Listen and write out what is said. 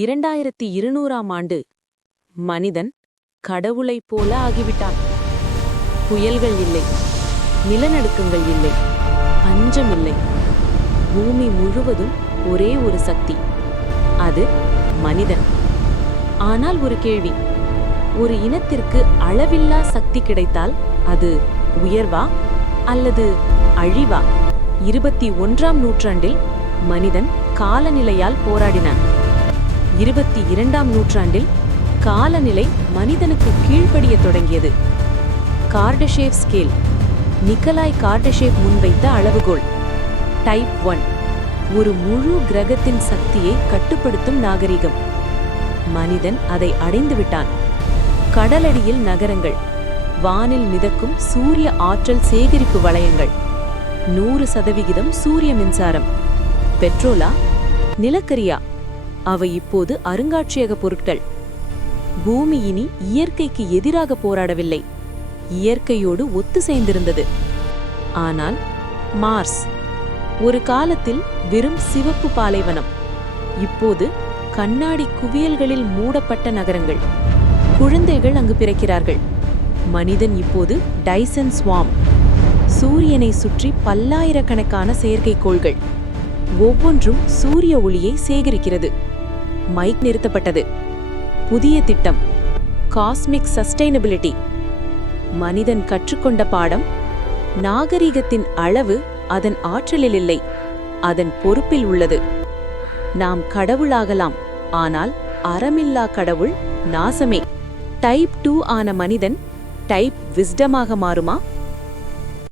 இரண்டாயிரத்தி இருநூறாம் ஆண்டு மனிதன் கடவுளைப் போல ஆகிவிட்டான். புயல்கள் இல்லை நிலநடுக்கங்கள் இல்லை பஞ்சம் இல்லை. பூமி முழுவதும் ஒரே ஒரு சக்தி அது மனிதன். ஆனால் ஒரு கேள்வி ஒரு இனத்திற்கு அளவில்லா சக்தி கிடைத்தால் அது உயர்வா அல்லது அழிவா? இருபத்தி ஒன்றாம் நூற்றாண்டில் மனிதன் காலநிலையால் போராடினான். இருபத்தி இரண்டாம் நூற்றாண்டில் காலநிலை மனிதனுக்கு கீழ்ப்படிய தொடங்கியது. கார்டஷேவ் ஸ்கேல். நிக்கலாய் கார்டஷேவ் முன்வைத்த அளவுகோல். Type one. ஒரு முழு கிரகத்தின் சக்தியை கட்டுப்படுத்தும் நாகரிகம். மனிதன் அதை அடைந்து விட்டான். கடலடியில் நகரங்கள். வானில் மிதக்கும் சூரிய ஆற்றல் சேகரிப்பு வளையங்கள். நூறு சதவிகிதம் சூரிய மின்சாரம். பெட்ரோலா? நிலக்கரியா? அவை இப்போது அருங்காட்சியக பொருட்கள். பூமி இனி இயற்கைக்கு எதிராக போராடவில்லை. இயற்கையோடு ஒத்து சேர்ந்திருந்தது. ஆனால் மார்ஸ் ஒரு காலத்தில் வெறும் சிவப்பு பாலைவனம். இப்போது கண்ணாடி குவியல்களில் மூடப்பட்ட நகரங்கள். குழந்தைகள் அங்கு பிறக்கிறார்கள். மனிதன் இப்போது டைசன் ஸ்வாம். சூரியனை சுற்றி பல்லாயிரக்கணக்கான செயற்கைக்கோள்கள். ஒவ்வொன்றும் சூரிய ஒளியை சேகரிக்கிறது. மைக் நிறுத்தப்பட்டது. புதிய திட்டம். காஸ்மிக் சஸ்டைனபிலிட்டி மனிதன் கற்றுக்கொண்ட பாடம். நாகரிகத்தின் அளவு அதன் ஆற்றலில் இல்லை. அதன் பொறுப்பில் உள்ளது. நாம் கடவுளாகலாம். ஆனால் அறமில்லா கடவுள் நாசமே. டைப் டூ ஆன மனிதன் டைப் விஸ்டமாக மாறுமா?